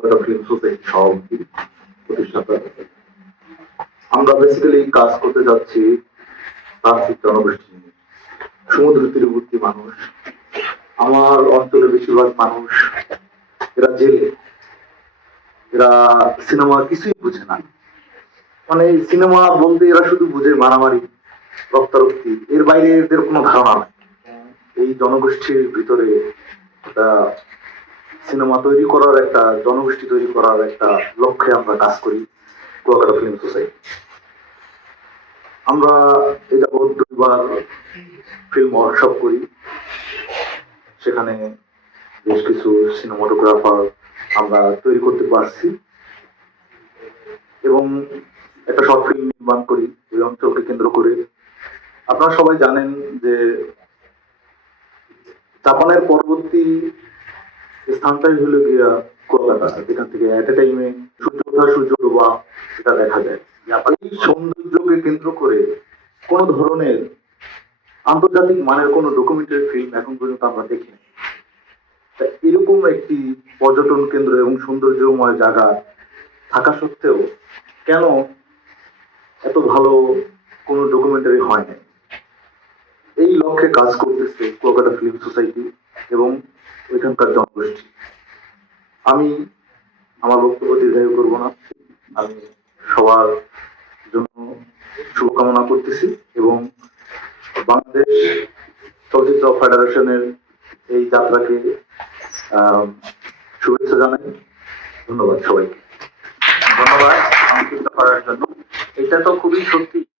Kuakata film society সভাপতি প্রতিষ্ঠাতা। আমরা বেসিক্যালি কাজ করতে যাচ্ছি তান্ত্রিক জনগোষ্ঠী নিয়ে। সমুদ্র তীরবর্তী মানুষ, আমার অঞ্চলের বেশিরভাগ মানুষ এরা জেলে, এরা সিনেমা কিছুই বুঝে না। মানে সিনেমা বলতে এরা শুধু বুঝে মারামারি, রক্তারক্তি, এর বাইরে এদের কোনো ধারণা নাই। এই জনগোষ্ঠীর ভিতরে একটা সিনেমা তৈরি করার, একটা জনগোষ্ঠী তৈরি করার একটা লক্ষ্যে আমরা কাজ করি কুয়াকাটা ফিল্ম সোসাইটি। আমরা এই যাবৎ 2বার ফিল্ম ওয়ার্কশপ করি, সেখানে বেশ কিছু সিনেমাটোগ্রাফার আমরা তৈরি করতে পারছি এবং একটা শর্ট ফিল্ম নির্মাণ করি ওই অঞ্চলকে কেন্দ্র করে। আপনারা সবাই জানেন যে জাপানের পরবর্তী স্থানটাই হলো গিয়া কলকাতা, যেখান থেকে এট এ টাইমে সূর্য ওঠা সূর্য ডোবা সেটা দেখা যায়। এই সৌন্দর্যকে কেন্দ্র করে কোন ধরনের আন্তর্জাতিক মানের কোন ডকুমেন্টারি ফিল্ম এখন পর্যন্ত আমরা দেখিনি। এরকম একটি পর্যটন কেন্দ্র এবং সৌন্দর্যময় জায়গা থাকা সত্ত্বেও কেন এত ভালো কোন ডকুমেন্টারি হয় না, এই লক্ষ্যে কাজ করতেছে কুয়াকাটা ফিল্ম সোসাইটি এবং ওইখানকার জনগোষ্ঠী। আমি আমার বক্তব্য দীর্ঘায়ু করবো না, আমি সবার জন্য শুভকামনা করতেছি এবং বাংলাদেশ চলচ্চিত্র ফেডারেশনের এই যাত্রাকে শুভেচ্ছা জানাই। ধন্যবাদ সবাইকে। ধন্যবাদ সংক্ষিপ্ত করার জন্য। এটা তো খুবই সত্যি